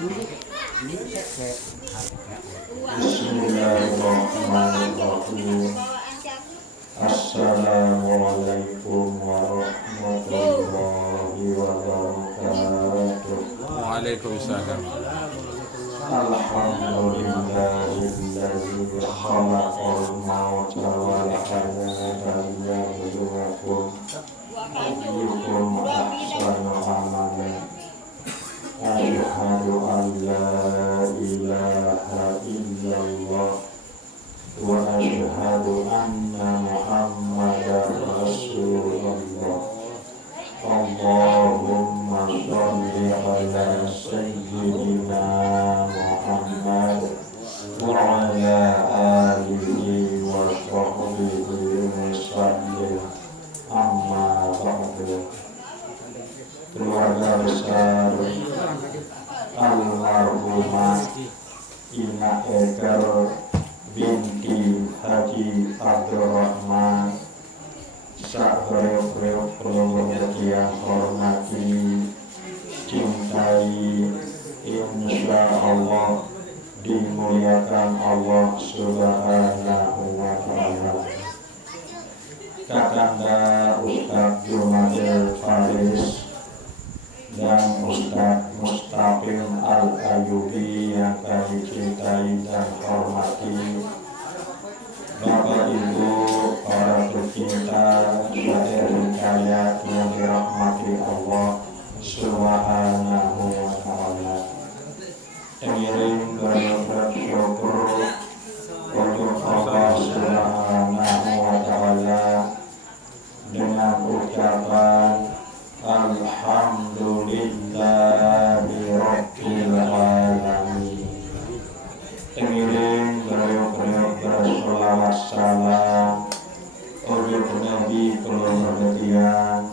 Bismillahirrahmanirrahim. Assalamualaikum warahmatullahi wabarakatuh. Waalaikumsalam. Alhamdulillahillazi khalaqal mauta wal hayata liyabluwakum ayyukum ahsanu amalan. Asyhadu an la ilaha illallah wa asyhadu anna Muhammadar Rasulullah. Allahumma sholli ala sayyidina Muhammad wa ala alihi wa sahbihi wasallam. Amma ba'du. Keluarga besar almarhumah Ina Eker binti Haji Abdurrahman, sabreo-breo yang hormati, cintai, insya Allah dimuliakan Allah Subhanahu wa ta'ala. Kakanda Ustadz Jumadil Faris dan Ustadz Mustaqim Al-Ayubi yang kami cintai dan hormati, Bapak Ibu para pecinta syair hikayat yang dirahmati Allah Subhanahu wa ta'ala. Mengiring berucap syukur untuk Allah Subhanahu wa ta'ala dengan ucapan Alhamdulillahi Rabbil Alamin. Mengiring berucap bersolawat salam untuk Nabi Pelurutian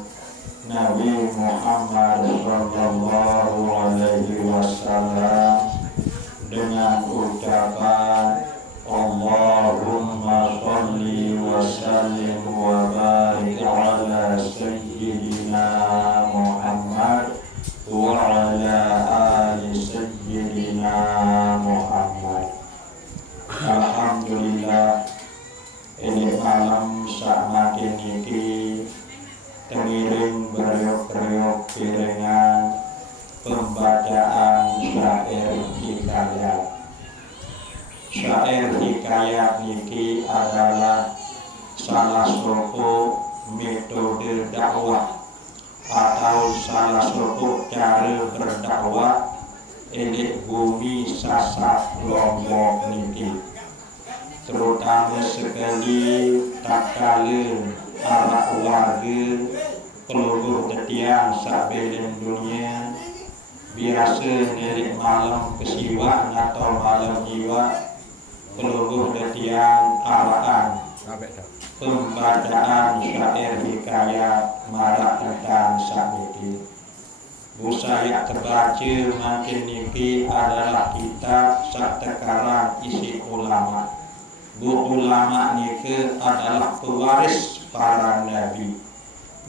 Nabi Muhammad Sallallahu Alaihi Wasallam dengan ucapan Allahumma sholli wa sallim wa barik ala sayyidina Muhammad wa ala ali sayyidina Muhammad. Alhamdulillah, ini malam sak makin iki tengiring beriuk-beriuk piringan pembacaan syair hikayat. Syair hikayat niki adalah salah satu metode dakwah atau salah satu cara berdakwah di bumi Sasak Lombok niki, terutama sekali tak kala anak warga peluru tetiang sabelin dunia biasa nerik malam kesiwa atau malam jiwa peluru tetiang araan pembacaan syair hikayat marak tentang sakniki. Busaya terbaca makin niki adalah kitab satekarang isi ulama. Bu ulama niki adalah pewaris para nabi.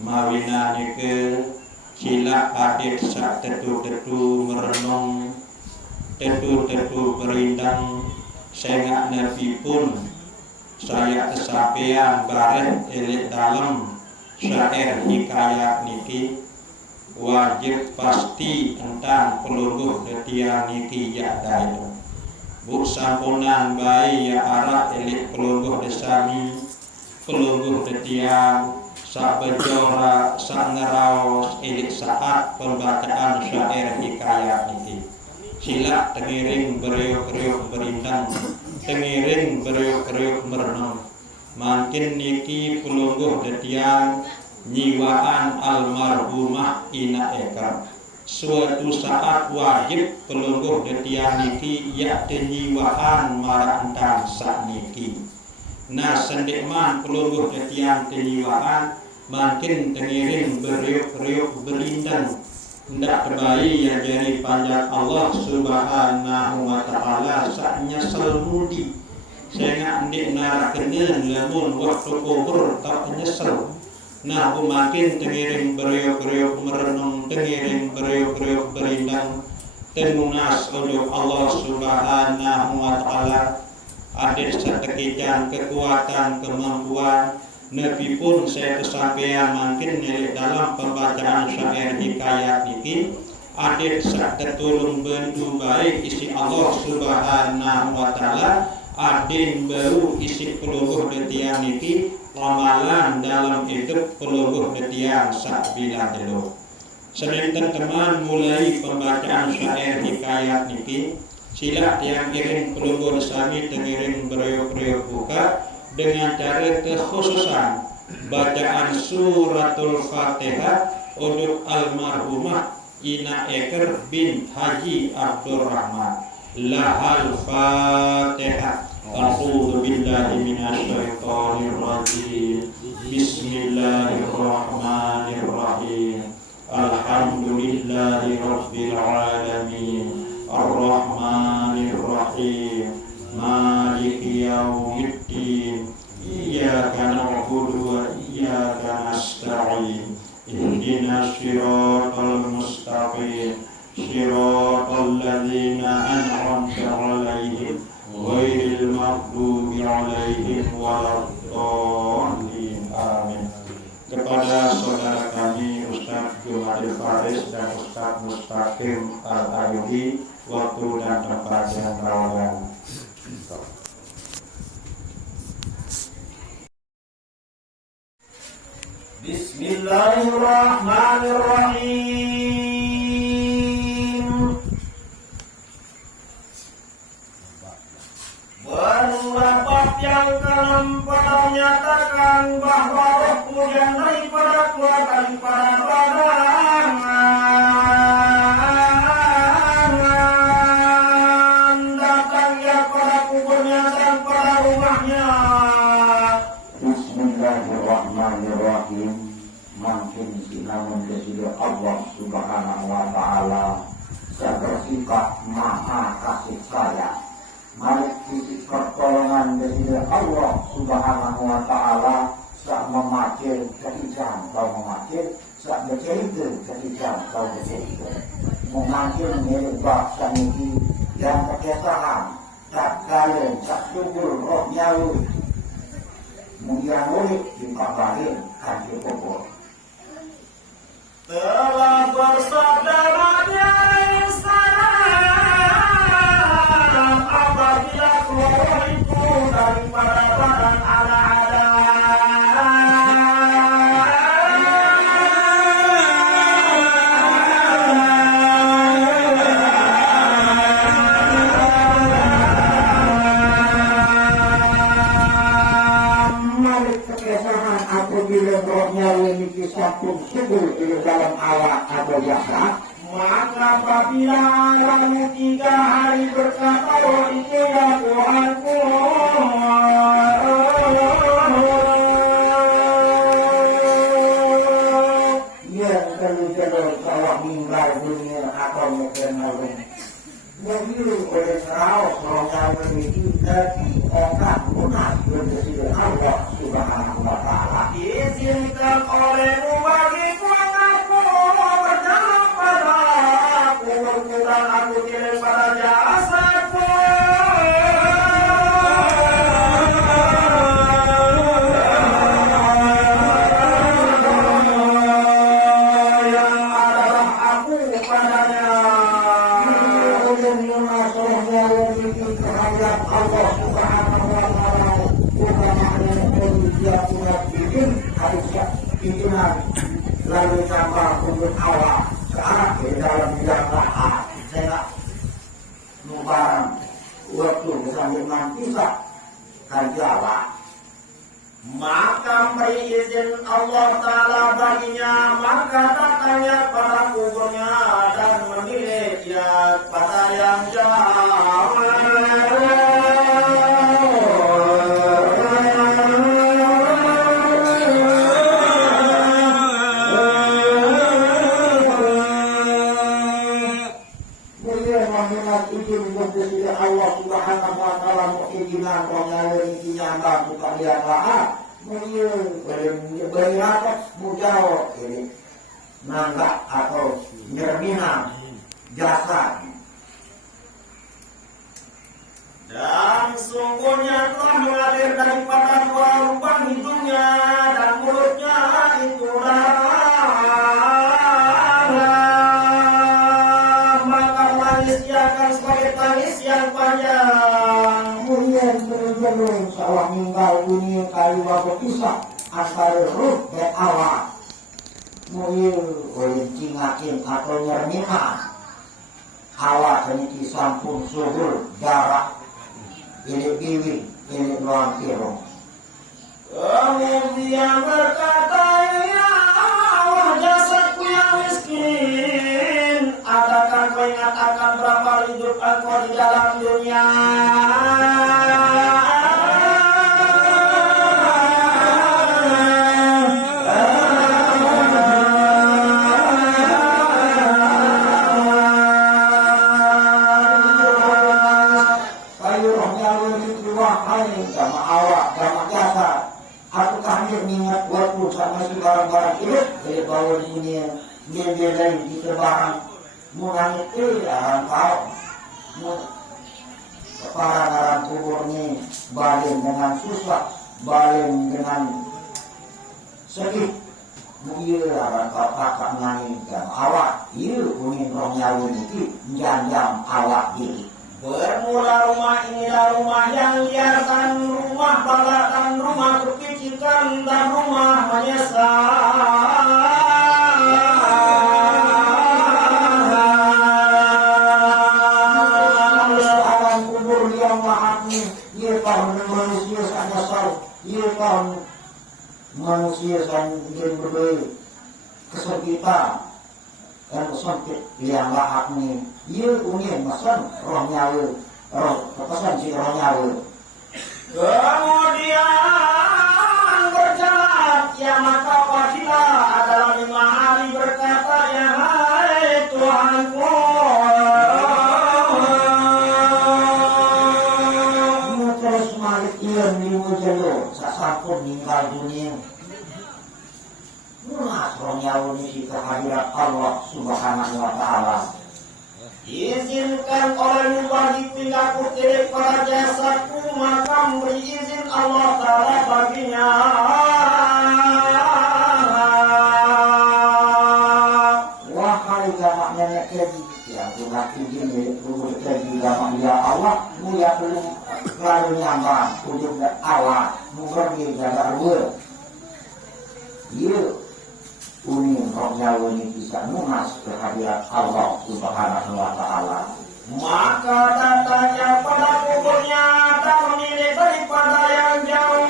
Mawina niki sila adik sak tetu-tetu merenung, tetu-tetu berindang, sengak nabi pun saya kesampaian bareng elit dalam syair hikayat niki wajib pasti tentang pelungguh detiang niki yakda itu. Bu sampunan bayi ya arah elit pelungguh desami, pelungguh detiang sak bejora, sak ngeraos elit saat pembacaan syair hikayat niki. Sila tengiring beriuk-riuk berindang, tengiring beriuk-riuk merenung. Makin niki pelungguh detiang nyiwaan almarhumah Ina Eker. Suatu saat wajib pelungguh detiang niki yakti nyiwaan marantang sak niki. Nah sendikman pelungguh detiang tenyiwaan makin tengiring beriuk-riuk berindang. Ndak terbaik yang jadi panjat Allah Subhanahu wa ta'ala sak nyesel mudi. Saya ndik narak kenen lamun waktu kubur tak nyesel. Nah makin tengiring beriuk-riuk merenung, tengiring beriuk-riuk berindang, tenunas untuk Allah Subhanahu wa taala. Adir setekijan kekuatan kemampuan Nabi pun saya kesampaian makin dalam pembacaan syair hikayat niki adik sak tetulung bendu baik isi Allah Subhanahu wa taala adin baru isi pelungguh detian niki ramalan dalam hidup pelungguh detian sak bila dulu. Sedangkan teman mulai pembacaan syair hikayat niki sila yang iring pelungguh sami tengiring beriuk-beriuk buka dengan cara kekhususan bacaan suratul Fatihah untuk almarhumah Ina Eker bin Haji Abdurrahman. Lahal Fatihah. A'udzu billahi minasyaitonir rajim. Bismillahirrahmanirrahim. Alhamdulillahi rabbil alamin. Ar-Rahmanir-Rahim. Maliki yaumiddin. Iyyaka na'budu wa iyyaka nasta'in. Ihdinas siratal mustaqim. Siratal ladzina an'amta 'alaihim ghairil maghdubi 'alaihim waladdallin. Amin. Kepada saudara kami Ustaz Jumadil Faris dan Ustaz Mustaqim Al-Ayubi, waktu dan tempat yang rawan. Bismillahirrahmanirrahim. Barulah bab yang ke-6 menyatakan bahwa roh hujan daripada keluar daripada badangan datang ia pada kuburnya dan pada rumahnya. Bismillahirrahmanirrahim. Makin sinamun kepada Allah Subhanahu wa taala sebersifat maha kasih sayang. Mari isi pertolongan dari Allah Subhanahu wa taala sak memakil ketika kau memakil, sak bercerita ketika kau bercerita. Memakil milik bangsa ini yang kekesahan tak kalian sak subur roh nyawa. Mungkin murid dikabarin kaki kubur. Telah bersabda Nabi Salam apabila keluar itu daripada badan subur di dalam awak atau jasad, maka apabila lalu 3 hari berkata, oh itu ya Tuhanku, yang terus kalau meninggal dunia atau mengenal begitu oleh raus orang memiliki dari orang lunas bersedia Allah Subhanahu wa taala. izinkan olehmu bagiku aku berjalan pada aku berkurang aku kirim pada jasadku. Lalu tambah untuk awak saat di dalam jangkaan saya nubaran waktu sambil pisah karyawan, maka beri izin Allah Ta'ala baginya, maka datangnya pada kuburnya dan memilih dia pada yang jauh. Allah Subhanahu wa taala mengizinkan orang yang nyata bukan yang lain berapa mujawab ini nanggak atau nyermina jasa tangis dia akan sebagai tangis yang panjang. Kemudian berjumlah insyaAllah meninggal dunia kali waktu pisah antara ruh dan awak. Kemudian oleh cingakin atau nyerminan awak ini sampun suhul darah ini biwi ini luang kirung. Kemudian berkata, ya Allah, jasadku yang miskin, adakah kau ingat akan berapa hidup engkau di dalam dunia? Kayu rohnya lebih keluar hari sama awak sama jasad. Aku hanya mengingat waktu sama si barang-barang hidup dari bawah dunia dia lain di barang menangis arang kau keparangan kuburnya baling dengan susah baling dengan sedih iya arang kau kakak nangis dan awak iya kuning rohnya ini jam-jam awak diri. Bermula rumah inilah rumah yang liar dan rumah balak dan rumah kepicikan dan rumah menyesal. Alam kubur yang mahatnya ia tahun manusia sangat sal ia tahun manusia sangat berbeda kesempitan dan sempit yang lahatnya ia ingin pesan roh nyawa roh pesan si roh nyawa. Kemudian berjalan kiamat apabila adalah 5 hari berkata ya hai Tuhanku. Terus malik ia lima jalur sasampun meninggal dunia. Lunas roh nyawa ini kehadirat Allah Subhanahu wa Ta'ala. Izinkan olehmu bagi pindahku tirik pada jasadku, maka beri izin Allah Ta'ala baginya. Wahai gamak nenek keji yang Tuhan izin milik kubur keji gamak ya Allah mu ya belum lalu nyaman ujung dan awal mu pergi jaga luar. Iya uning roh nyawa ini bisa lunas kehadirat Allah Subhanahu wa Ta'ala. Maka datanya pada kuburnya dan memilih daripada yang jauh.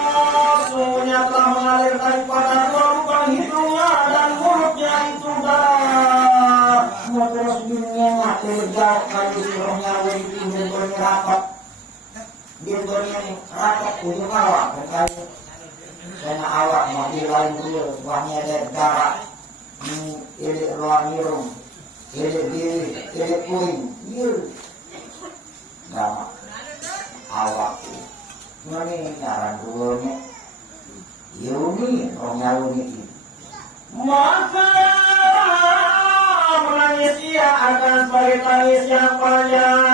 Sungguhnya telah mengalir daripada dua lubang hidungnya dan mulutnya itu darah. Mau terus dunia ngatur jauh kali si roh nyawa itu bentuknya rapat. Bentuknya rapat ujung awak berkali. Karena awak mau lain dulu, wahnya ada darah, ini ruang hirung, ini diri, ini kuing, iya, dah awak ini nyaran dulunya, ini orangnya ini. Maka menangis ia akan sebagai tangis yang panjang.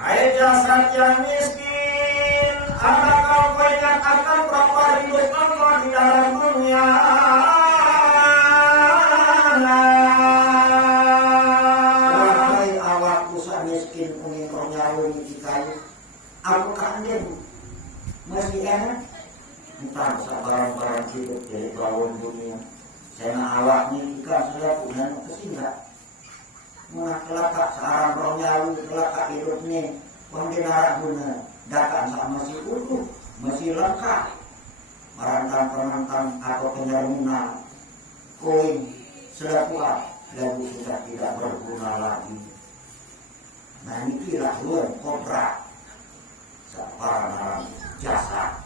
Hai jasad yang miskin, adakah kau ingat akan berapa hidup engkau di dalam dunia? Wahai awak usaha miskin mengingat nyawa di kayu, aku kangen masih enak. Entah barang-barang hidup dari bawah dunia. Saya awak ni ikan sudah punya kesinggah. Kelakak seorang roh nyawa, kelakak hidupnya pembinaan guna datang sama masih utuh, masih lengkap merantang-penantang atau penyerminan koin sudah kuat lalu sudah tidak berguna lagi. Nah ini kira luar kontrak para jasa.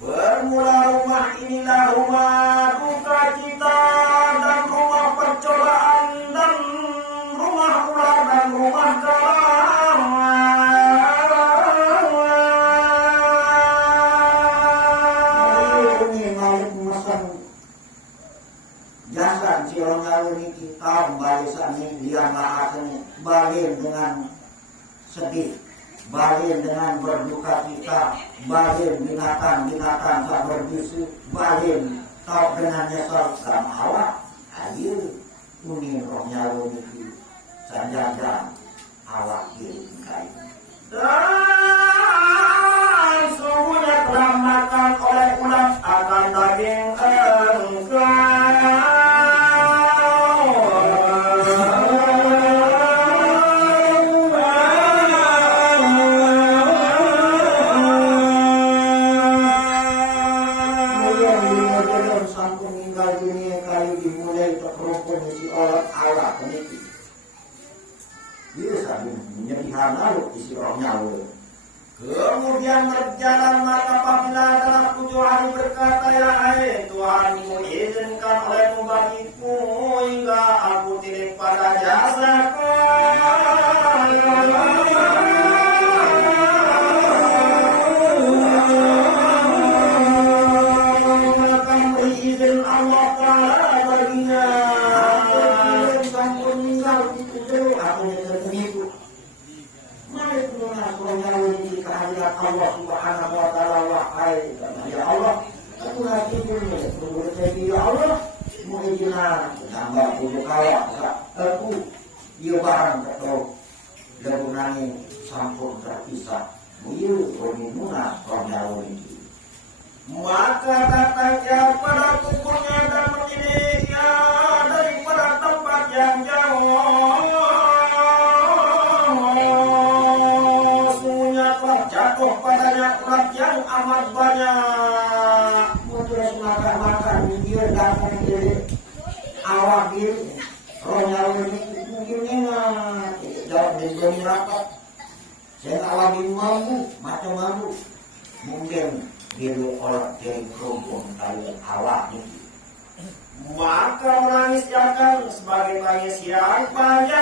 Bermula rumah inilah rumah duka cita dan rumah percobaan dan rumah ular dan rumah kelam. Ini malik memesan jasa si orang ini kita kembali saat ini dia akan balik dengan sedih, balik dengan berduka cita, balik binatang tak berbisu, balik tahu dengan nyesal sama awak. Ayo kuning rohnya ini sanjang awak diri kain. Dan sungguhnya telah makan oleh ulat akan daging engkau. Sampun meninggal dunia kali dimulai terkerumpul si orang Allah peniti. Dia sambil menyedihkan lalu isi rohnya lalu. Kemudian berjalan maka apabila dalam 7 hari berkata, ya hai Tuhanmu izinkan olehmu bagiku hingga aku tilik pada jasaku. Izin Allah Ta'ala baginya sampun meninggal itu aku terpenipu. Mari kita mengalir di kehadiran Allah Subhanahu Wa Ta'ala. Wahai ya Allah, aku lagi ini berbuat ya Allah, mengizinkan tambah bujuk kaya aku dia barang betul dan menangi sampun terpisah. Muyu berminuna orang ini. Maka datangnya pada tubuhnya dan menyelidiknya daripada tempat yang jauh. Sungguhnya telah jatuh padanya ulat yang amat banyak. Terus makan dia datang dari awak diri. Rohnya ini mungkin jauh dari dunia rapat. Saya awak diri mampu, macam mampu. Mungkin diri orang dari kerumpun kalian awak ini. Maka menangis akan sebagai tangis yang banyak.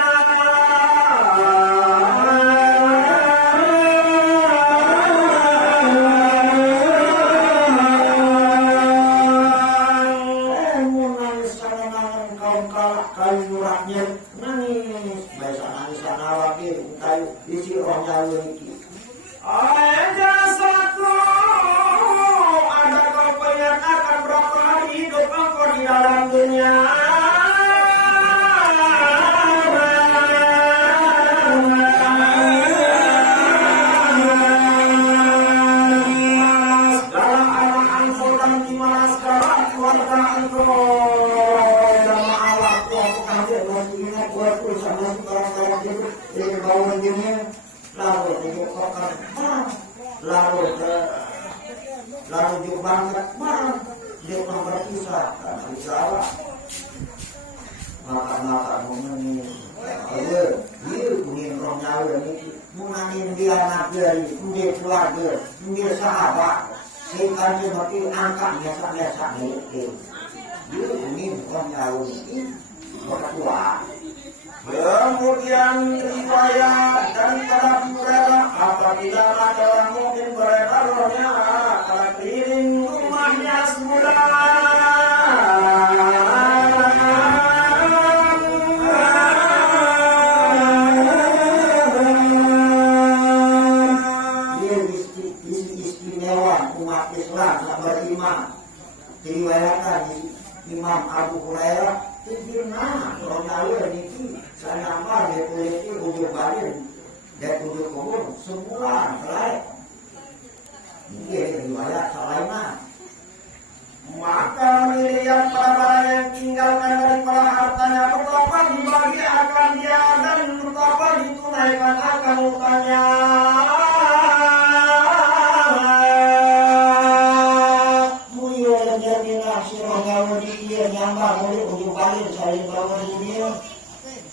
Menangis karena kaum kayu murahnya nangis. Biasa nangisan awak ini kayu isi rohnya ini. Jasaku ada kau menyatakan berapa hari hidup engkau di dalam dunia. Segala anak angkutan di mana sekarang keluarga engkau dan Allah Tuhan kaget masih ingat buatku sama sekarang itu ini bau dunia. Lalu dibukakan lalu dibangun dia pernah berpisah karena bersalah maka mengenai dia ingin roh nyawa ini mengenai dia anak dari dia keluarga dia sahabat sehingga dia mati angkat biasa dia ingin roh nyawa ini berkuat. Kemudian riwayat dan para beredar apabila ada orang mungkin beredar rohnya akan keliling rumahnya semula. Dia istimewa umat Islam yang beriman. Diriwayatkan Imam Abu Hurairah Tidurna, orang lalu ini saya nama dia kuliti ujung badan dan ujung kubur semua selai. Ini riwayat Sulaiman. Maka melihat para yang tinggalkan dari para hartanya betapa dibagi akan dia dan betapa ditunaikan akan utangnya. Dia nyambang oleh ujung balik saling bawa dunia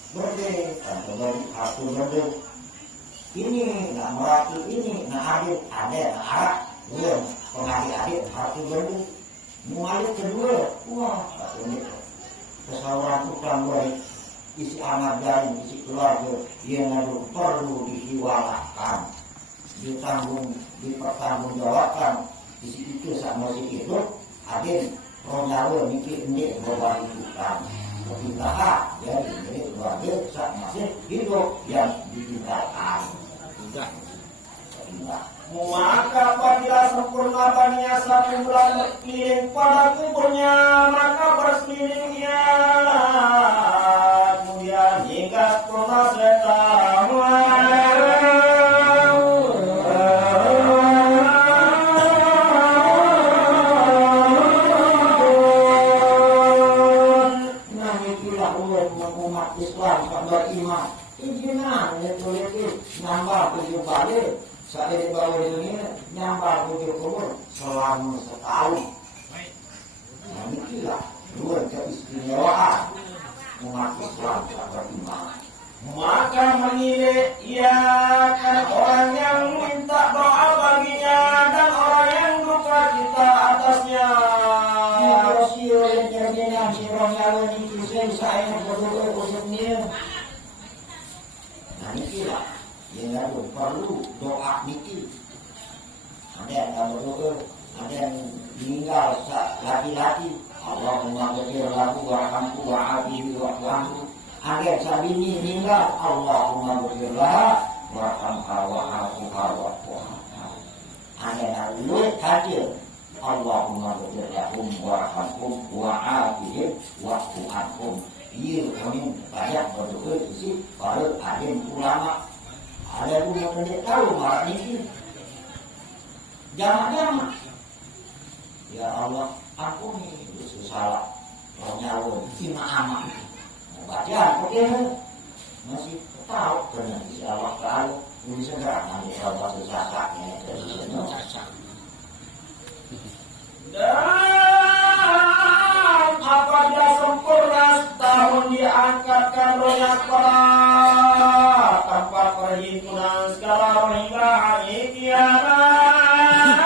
berbeda dari aku berdua ini nak meratu ini nak adik ada nak dia pengadik aku berdua mualik kedua wah ini kesalahan tukang baik isi anak dan isi keluarga yang ada perlu dihiwalakan ditanggung dipertanggungjawabkan isi itu sama si itu adik roh nyawa mikir ini berbalik tukang pemerintahan ya ini keluarga masih hidup yang ditinggalkan Sudah. Maka apabila sempurna baginya satu bulan berkeliling pada kuburnya, maka berkeliling ia. Kemudian hingga sempurna setahun. Nah, itulah umat Islam sampai imam. Izinlah ya tulis nambah 7 kali. Saya di bawah ini nyambal 7 kubur selama setahun. Nah, inilah dua keistimewaan umat Islam sahabat imam. Maka menilai ia kan orang yang minta doa baginya dan orang yang duka cita atasnya. Terus yang terjadi sirahnya ini saya berdoa khususnya. Nah, inilah yang perlu doa niki. Ada yang berdoa, ada yang meninggal laki-laki. Allahumma ghfir lahu warhamhu wa'afihi wa'fu. Ada yang sabini meninggal. Allahumma ghfir lahu warhamha wa'afuha wa'fu. Ada yang luwih hadir. Allahumma ghfir lahum warhamhum wa'afihi wa'fu anhum. Ia kami banyak berdoa sih para alim ulama. Ada pun yang tidak tahu malah ini jangan-jangan ya Allah ampuni dosa salah nyawa cima aman bacaan oke masih tahu benar insya Allah kalau ini segera nanti kalau bahasa sasaknya Dan apabila sempurna setahun diangkatkan rohnya kepada tempat perhimpunan segala roh hingga hari kiamat.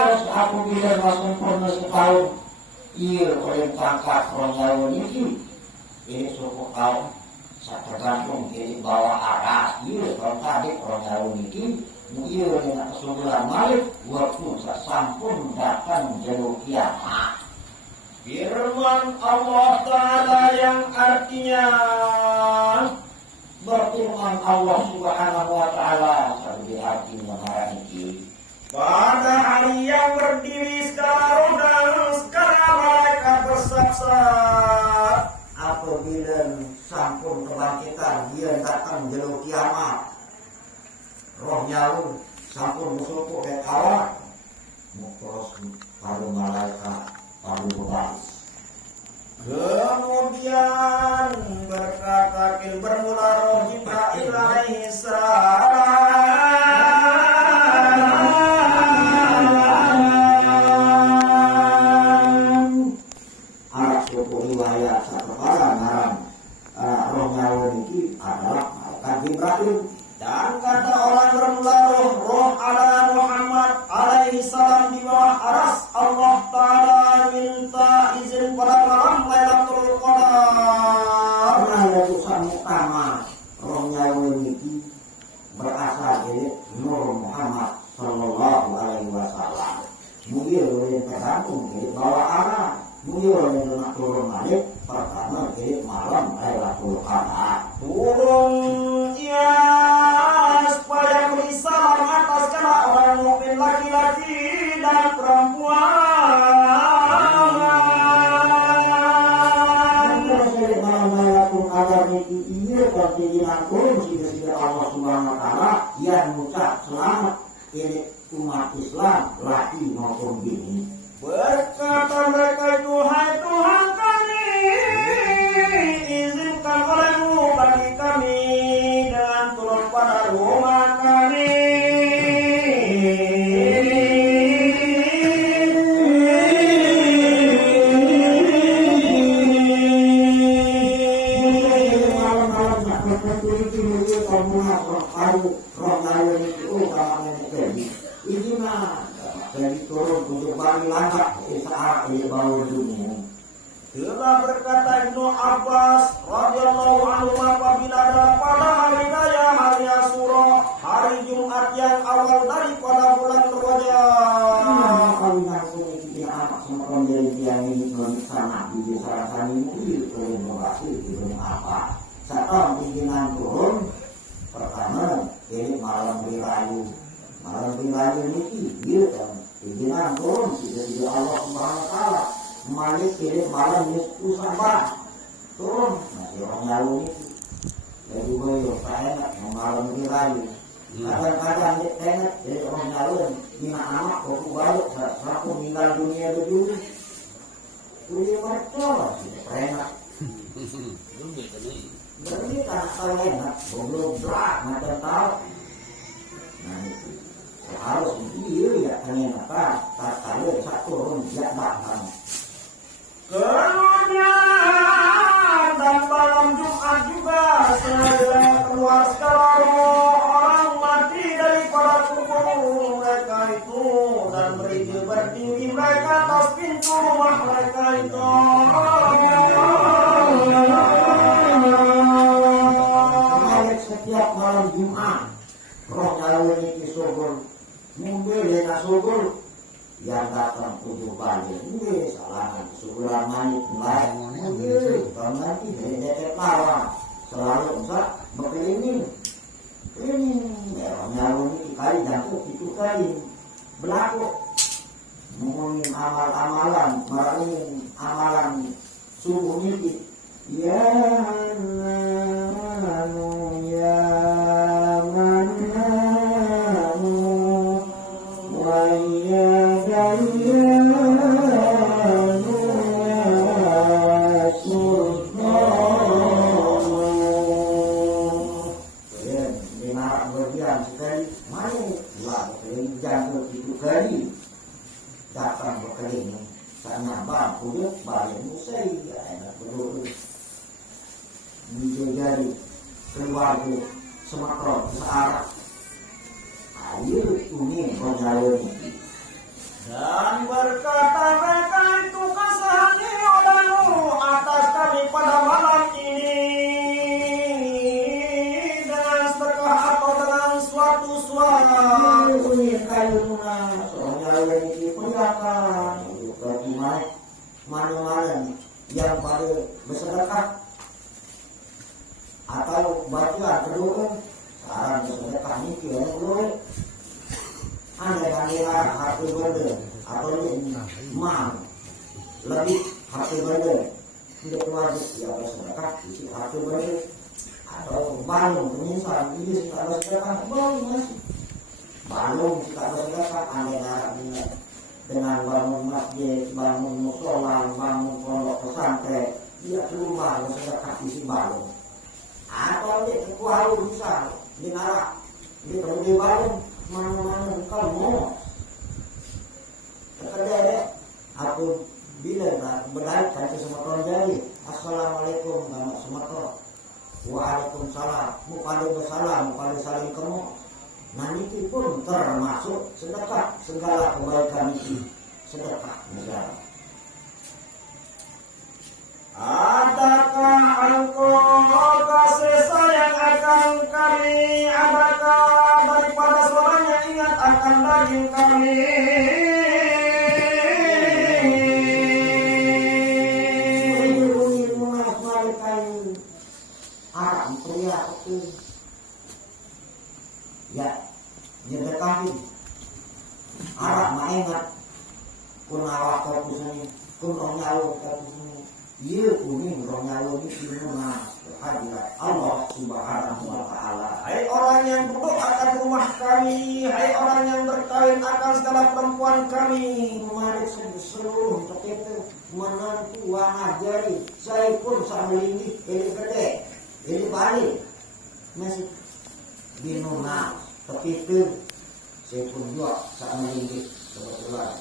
Terus apabila sempurna setahun ia oleh tangkat rohnya ini suku kaum tergantung dari bawah aras iya kalau tadi orang jauh ini iya dengan kesuburan malik waktu sampun datang jauh kiamat. Firman Allah Ta'ala yang artinya Berfirman Allah Subhanahu wa Ta'ala sebagai artinya marah ini pada hari yang berdiri segala roh dan segala malaikat bersaksar. apabila sampun kebangkitan dia datang jauh kiamat roh nyawa sampun musuh ke awal terus baru malaikat baru berbaris Kemudian berkata bermula roh Jibril alaihi salam. Riwayat kepala ngaran roh nyawa ini adalah malaikat Jibril. Dan kata orang bermula roh ala Muhammad alaihi salam di bawah aras Allah Ta'ala minta izin pada malam Lailatul Qadar. Karena letusan utama roh nyawa ini berasal dari Nur Muhammad Sallallahu Alaihi Wasallam. Mungkin yang tergantung dari bawah arah. Mungkin yang turun balik pertama dari malam Lailatul Qadar. Turun ia supaya beri salam atas segala orang mukmin laki-laki dan perempuan. Terus dari malam Lailatul Qadar ini ia berdinan turun sehingga Allah Subhanahu Wa Taala yang mengucap selamat ini umat Islam laki maupun bini. Berkata mereka, Tuhai Tuhan kami, izinkan olehmu bagi kami dengan turun pada rumah kami. Malam-malam nak berkumpul itu mungkin kamu nak roh nyawa itu kalau ini jadi. Ini mah jadi turun untuk bagi langkah saat dia bawa dunia. Telah berkata Ibnu Abbas radhiyallahu anhu apabila pada hari raya hari Asyura, hari Jumat yang awal daripada bulan Rajab. Kami langsung ini anak semua menjadi yang ini sana di salah satu itu boleh membahas itu apa? Saat bikinan turun pertama ini malam birayu ini dia kan bikinan turun tidak Allah Subhanahu Wa Taala Malik ini malam itu sabar turun masih orang lalu itu jadi gue enak malam birayu kadang-kadang dia enak jadi orang lalu lima anak waktu balik satu meninggal dunia dulu kuliah mereka lah enak berarti kan kalau enak belum berat macam tahu nah itu harus iya ya hanya apa tak tahu satu orang tidak bahkan keluarnya dan malam Jumat juga saya keluar sekarang orang mati daripada kubur mereka itu dan berdiri mereka atas pintu rumah mereka itu. Setiap malam Jumat roh nyawa ini subur mungkin dengan subur yang datang tujuh kali mungkin salah suburan manik mulai mungkin kalau nanti dari lawan selalu usah berkeliling roh nyawa ini kali jatuh itu kali berlaku ngomongin amalan marangin amalan subuh ini ya datang berkeliling sana bangku dia balik musai enak berdua menjadi keluarga Sumatera searah ayo ini menjalani dan berkata mereka itu kasihani olehmu atas kami pada malam ini dengan sedekah atau dengan suatu suara ini kayu lunas menjalani diperlihatkan bagi mana-mana yang pada bersedekah atau bacaan kedua saran bersedekah ini kira boleh andai hati benda atau mahal lebih hati benda tidak wajib ya bersedekah isi hati benda atau balung penyimpanan ini tidak bersedekah balung tidak bersedekah andai dengan bangun masjid, bangun musola, bangun pondok pesantren, dia rumah bersedekah isi balung. Atau dia kekualu bisa dinarak, dia perlu di balung mana-mana kamu. Terkadang aku bila berdaik sama orang jadi, assalamualaikum warahmatullahi wabarakatuh. Waalaikumsalam, mukade bersalam, mukade saling kamu. Nah itu pun termasuk sedekah segala kebaikan itu sedekah negara. Adakah engkau kasih sayang akan kami? Adakah daripada suaranya ingat akan daging kami? Ya, nyedekahin arah maingat kun awak kau kusani kun ronyalu kau kusani iya kuning ronyalu ini ilmu hadirat Allah Subhanahu Wa Taala. Hai orang yang duduk akan rumah kami, hai orang yang berkawin akan segala perempuan kami, mari seluruh itu menentu wangajari saya pun sama ini gede ini balik masih binungan tapi itu saya pun juga sama ini kebetulan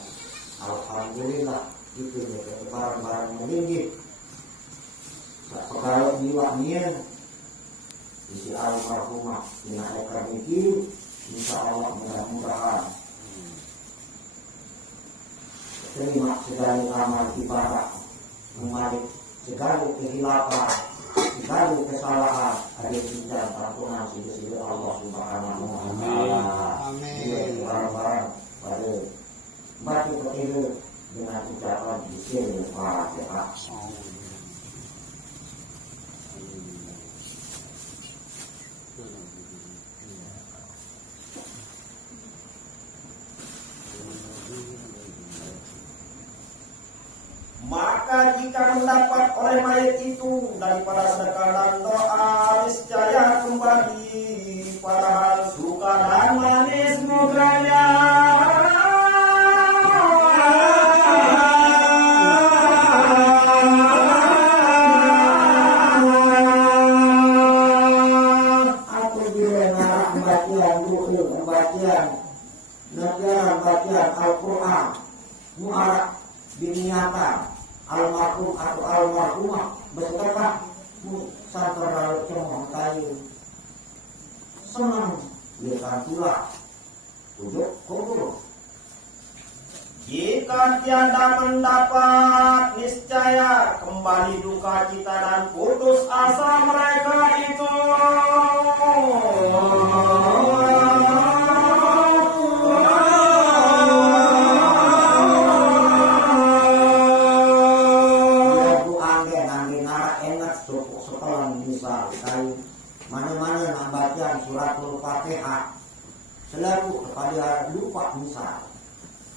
alhamdulillah itu ya barang-barang meninggi kalau jiwanya isi almarhumah dinaikkan ini insya Allah mudah-mudahan terima segala amal ibadah Mengalik segala kehilapan, segala kesalahan, ada cinta ampunan sisi Allah Subhanahu wa Ta'ala. Amin. Barang-barang pada batu petiru dengan ucapan Bismillahirrahmanirrahim. Maka jika mendapat oleh mayat itu daripada sedekah dan doa, niscaya kembali padahal suka dan manis mukanya. Apabila nak bagian Al-Quran mu'arab diniatan almarhum atau almarhumah bersedekah santara cemong kayu senang lihat pula tujuh kubur. Jika tiada mendapat, niscaya kembali duka cita dan putus asa mereka itu. Mana-mana nak baca suratul Fatihah selalu kepada lupa misal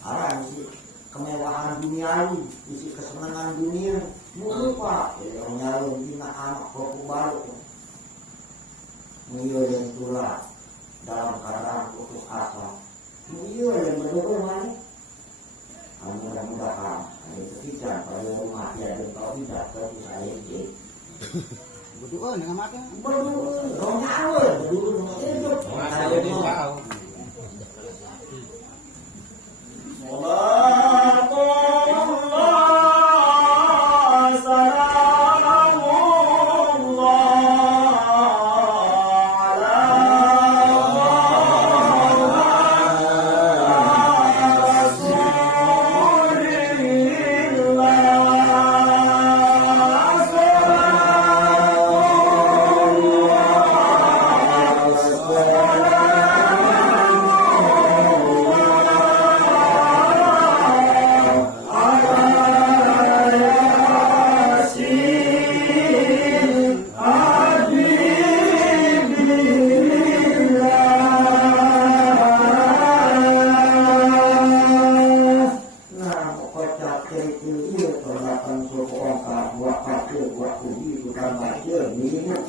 arah isi kemewahan duniawi, isi kesenangan dunia lupa yang nyalon bina anak kopu baru muyo yang tulah dalam keadaan putus asa muyo yang berdua mana mudah-mudahan ada ketika pada rumah dia dan kau tidak tapi saya ini berdua dengan makan berdua orang awal berdua dengan hidup ada di bawah buat pakai buat uji bukan baca minum